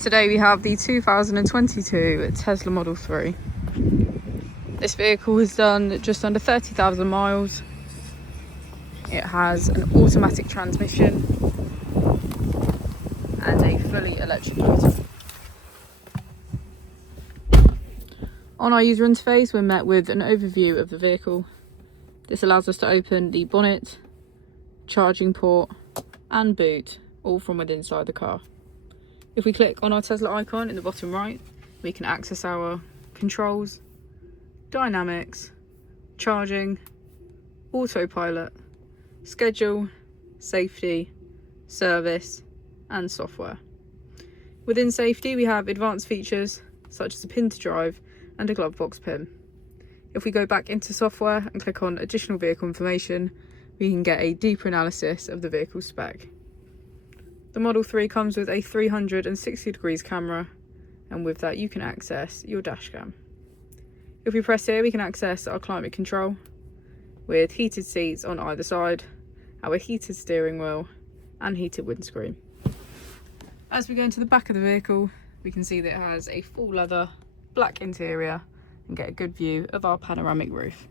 Today we have the 2022 Tesla Model 3. This vehicle has done just under 30,000 miles. It has an automatic transmission and a fully electric motor. On our user interface, we're met with an overview of the vehicle. This allows us to open the bonnet, charging port and boot, all from within inside the car. If we click on our Tesla icon in the bottom right, we can access our controls, dynamics, charging, autopilot, schedule, safety, service and software. Within safety we have advanced features such as a pin to drive and a glove box pin. If we go back into software and click on additional vehicle information, we can get a deeper analysis of the vehicle spec. The Model 3 comes with a 360 degrees camera, and with that you can access your dash cam. If we press here, we can access our climate control with heated seats on either side, our heated steering wheel and heated windscreen. As we go into the back of the vehicle, we can see that it has a full leather black interior and get a good view of our panoramic roof.